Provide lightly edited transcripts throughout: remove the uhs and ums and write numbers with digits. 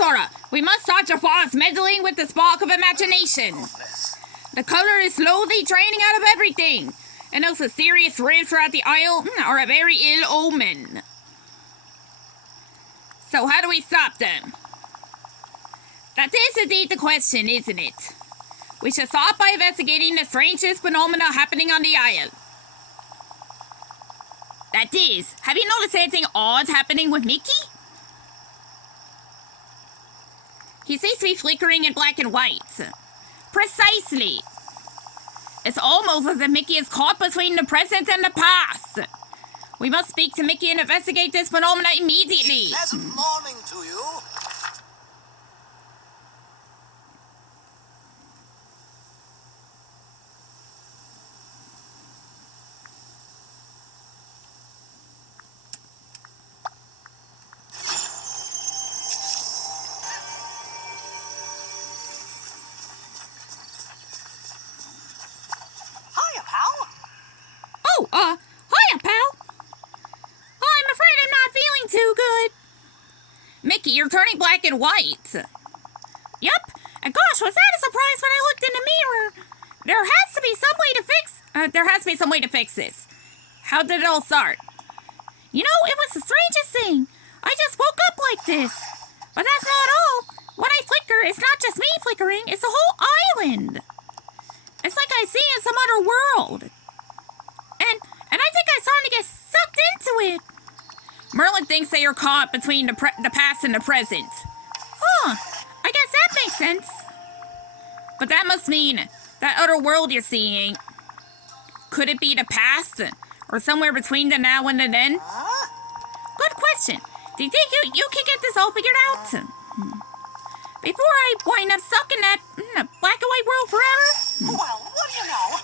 InkySora, we must stop Jafar's meddling with the spark of imagination. The color is slowly draining out of everything, and those mysterious rifts throughout the isle are a very ill omen. So how do we stop them? That is indeed the question, isn't it? We should start by investigating the strangest phenomena happening on the isle. That is, have you noticed anything odd happening with Mickey? He seems to be flickering in black and white. Precisely. It's almost as if Mickey is caught between the present and the past. We must speak to Mickey and investigate this phenomena immediately. Pleasant morning to you. Hiya, pal. I'm afraid I'm not feeling too good. Mickey, you're turning black and white. Yup, and gosh, was that a surprise when I looked in the mirror. There has to be some way to fix this. How did it all start? You know, it was the strangest thing. I just woke up like this. But that's not all. When I flicker, it's not just me flickering, it's the whole island. It's like I see in some other world. And I think I'm starting to get sucked into it. Merlin thinks they are caught between the past and the present. Huh, I guess that makes sense. But that must mean that other world you're seeing. Could it be the past? Or somewhere between the now and the then? Good question. Do you think you can get this all figured out? Before I wind up stuck in that black and white world forever? Well, what do you know?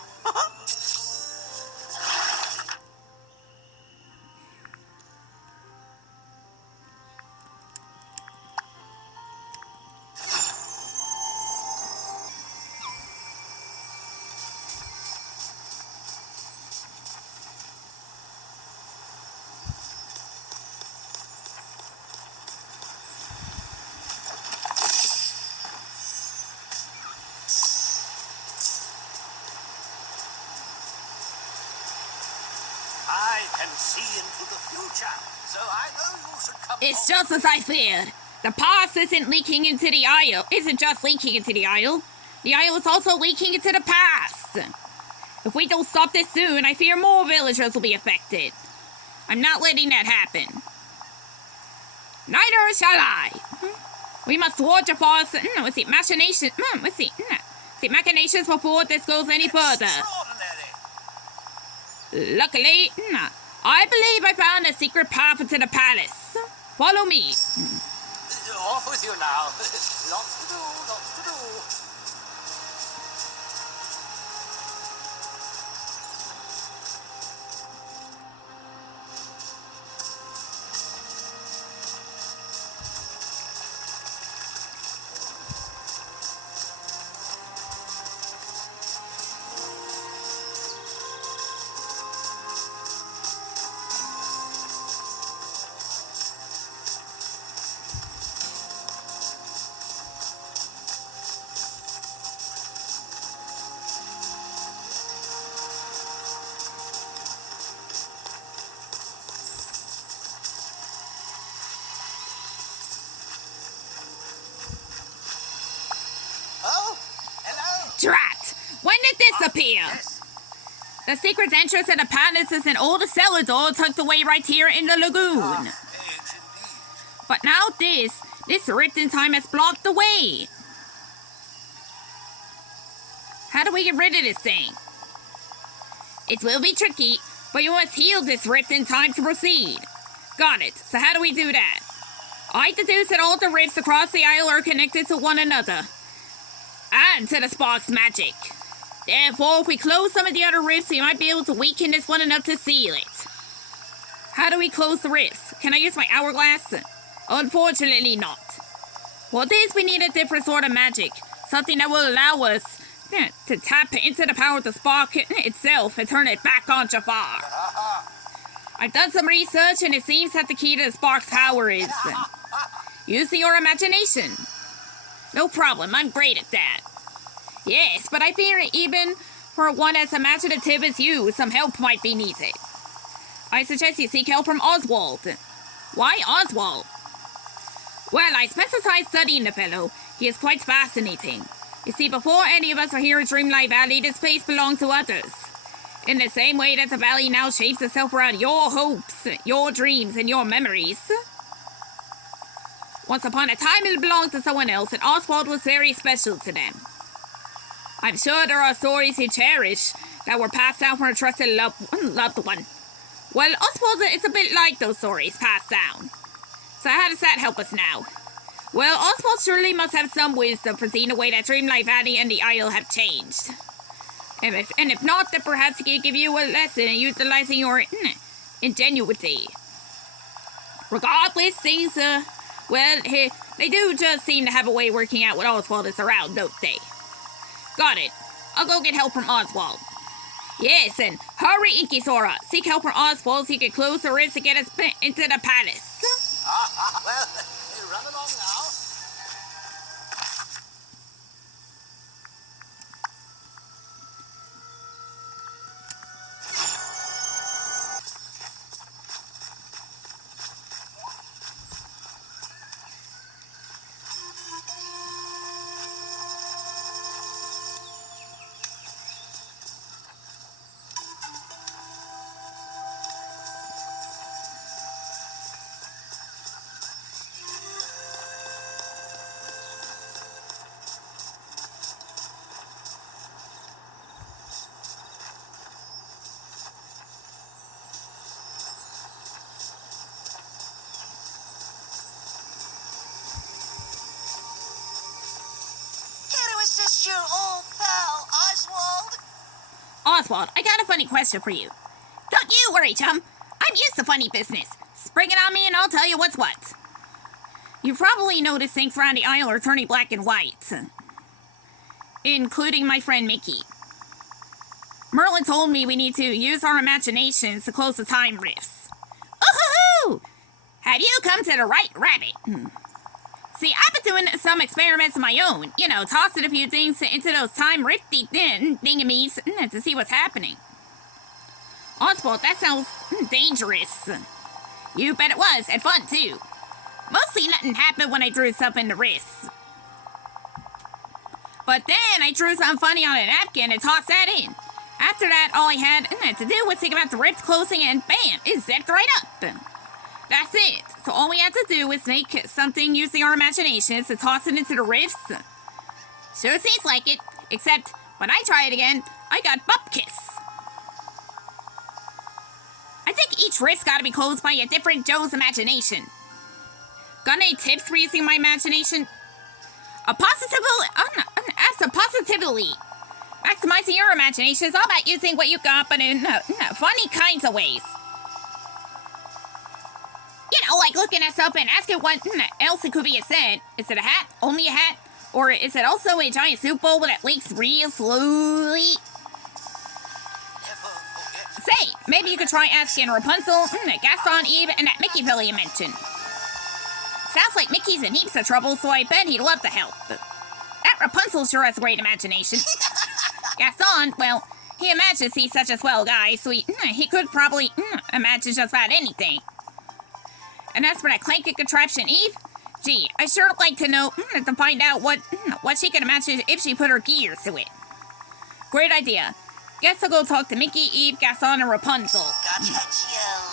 I can see into the future, so I know you should come. It's just as I feared. The past isn't leaking into the isle. Isn't just leaking into the isle. The isle is also leaking into the past. If we don't stop this soon, I fear more villagers will be affected. I'm not letting that happen. Neither shall I. We must thwart Jafar's machinations before this goes any further. Luckily, I believe I found a secret path into the palace. Follow me. Off with you now. Lots to do, lots to do. Drat! When did this appear? Yes. The secret entrance to the palace is an old cellar door tucked away right here in the lagoon. Eggs indeed. But now this rift in time has blocked the way. How do we get rid of this thing? It will be tricky, but you must heal this rift in time to proceed. Got it. So how do we do that? I deduce that all the rifts across the isle are connected to one another. And to the spark's magic. Therefore, if we close some of the other rifts, we might be able to weaken this one enough to seal it. How do we close the rifts? Can I use my hourglass? Unfortunately not. For this, we need a different sort of magic. Something that will allow us to tap into the power of the spark itself and turn it back on Jafar. I've done some research and it seems that the key to the spark's power is... Using your imagination. No problem, I'm great at that. Yes, but I fear even for one as imaginative as you, some help might be needed. I suggest you seek help from Oswald. Why Oswald? Well, I specialize studying the fellow. He is quite fascinating. You see, before any of us are here at Dreamlight Valley, this place belonged to others. In the same way that the valley now shapes itself around your hopes, your dreams, and your memories. Once upon a time it belonged to someone else, and Oswald was very special to them. I'm sure there are stories you cherish that were passed down from a trusted loved one. Well, Oswald is a bit like those stories passed down. So how does that help us now? Well, Oswald surely must have some wisdom for seeing the way that Dreamlight Valley and the Isle have changed. And if not, then perhaps he can give you a lesson in utilizing your ingenuity. Regardless, things, they do just seem to have a way of working out when Oswald is around, don't they? Got it. I'll go get help from Oswald. Yes, and hurry, InkySora. Seek help from Oswald so he can close the rifts to get us into the palace. Well, run along now. Assist your old pal, Oswald. Oswald, I got a funny question for you. Don't you worry, chum. I'm used to funny business. Spring it on me and I'll tell you what's what. You've probably noticed things around the Isle are turning black and white. Including my friend Mickey. Merlin told me we need to use our imaginations to close the time rifts. Ooh-hoo-hoo! Have you come to the right rabbit? See, I've been doing some experiments of my own. You know, tossing a few things into those time rifty thingamies to see what's happening. Oswald, that sounds dangerous. You bet it was, and fun too. Mostly nothing happened when I drew stuff in the wrists. But then I drew something funny on a napkin and tossed that in. After that, all I had to do was think about the rifts closing and bam, it zipped right up. That's it. So all we have to do is make something using our imaginations to toss it into the rifts. Sure seems like it, except when I try it again, I got bupkis. I think each rift's gotta be closed by a different Joe's imagination. Got any tips for using my imagination? Positively. Maximizing your imagination is all about using what you got, but in funny kinds of ways. You know, like looking at something and asking what else it could be said. Is it a hat? Only a hat? Or is it also a giant soup bowl that leaks real slowly? Say, maybe you could try asking Rapunzel, Gaston, Eve, and that Mickey fella you mentioned. Sounds like Mickey's in heaps of trouble, so I bet he'd love to help. That Rapunzel sure has a great imagination. Gaston, well, he imagines he's such a swell guy, so he could probably imagine just about anything. And as for that clanky contraption, Eve, gee, I sure would like to know, to find out what she could imagine if she put her gears to it. Great idea. Guess I'll go talk to Mickey, Eve, Gaston, and Rapunzel. Gotcha, Joe.